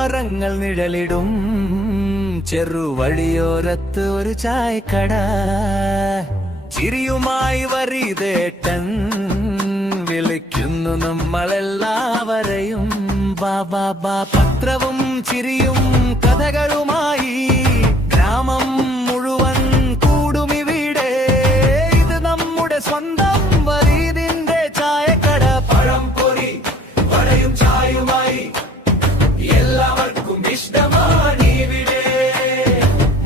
മരങ്ങൾ നിഴലിടും ചെറുവഴിയോരത്ത് ഒരു ചായക്കട. ചിരിയുമായി വരിതേട്ടൻ വിളിക്കുന്നു നമ്മളെല്ലാവരെയും. ബാബാ ബാ. പത്രവും ചിരിയും കഥകളുമായി ഗ്രാമം മുഴുവൻ കൂടുമിവിടെ. ഇത് നമ്മുടെ സ്വന്തം വരീതിന്റെ ചായക്കട. പഴം പൊരി വടയും ചായയുമായി എല്ലാവർക്കും ഇഷ്ടമാണിവിടെ.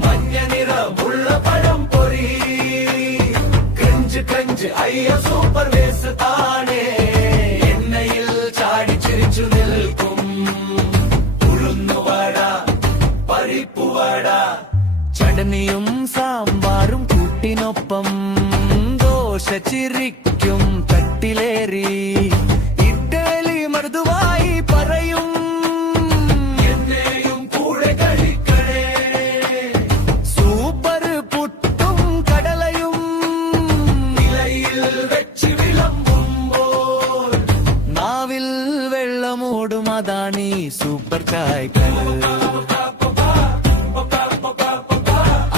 മഞ്ഞ നിറമുള്ള പഴം പൊരി ക്രഞ്ച് ക്രഞ്ച് അയ്യ സൂപ്പർ വേസ് താണേ. എണ്ണയിൽ ചാടി ചിരിച്ചു നിൽക്കും ഉഴുന്നുവട പരിപ്പുവട. ചട്നിയും സാമ്പാറും കൂട്ടിനൊപ്പം ദോശ ചിരിക്കും തട്ടിലേറി. ഇഡ്ഡലി മൃദുവായി പറയും എന്നെയും കൂടെ കഴിക്കണേ. സൂപ്പർ പുട്ടും കടലയും നിലയിൽ വെച്ച് വിളമ്പുമ്പോൾ നാവിൽ വെള്ളമോടും. അതാണീ സൂപ്പർ ചായക്കട.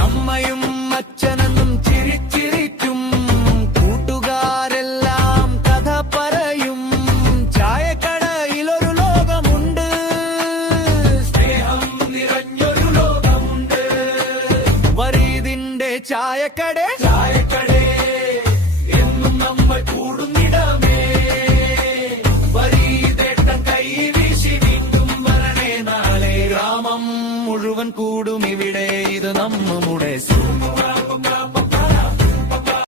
അമ്മയും അച്ഛനെന്നും ചിരിച്ചിരിക്കും കൂട്ടുകാരെല്ലാം കഥ പറയും. ചായക്കടയിലൊരു ലോകമുണ്ട്, സ്നേഹം നിറഞ്ഞൊരു ലോകമുണ്ട്. വരീതിന്റെ ചായക്കട. ചായക്കടേ എന്നും നമ്മൾ കൂടുന്നിടമേ. വരീതേട്ടൻ കൈ വീശി വീണ്ടും വരണേ നാളെ. ഗ്രാമം മുഴുവൻ കൂടും ഇവിടെ. ഇത് നമ്മുടെ